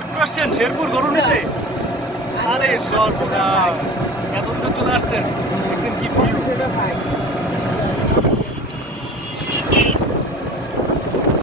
শেরপুর আসছেন, শেরপুর গরু নিতে? আরে সর্বনাশ, এত দূরে চলে আসছেন, দেখছেন কি ভিউ।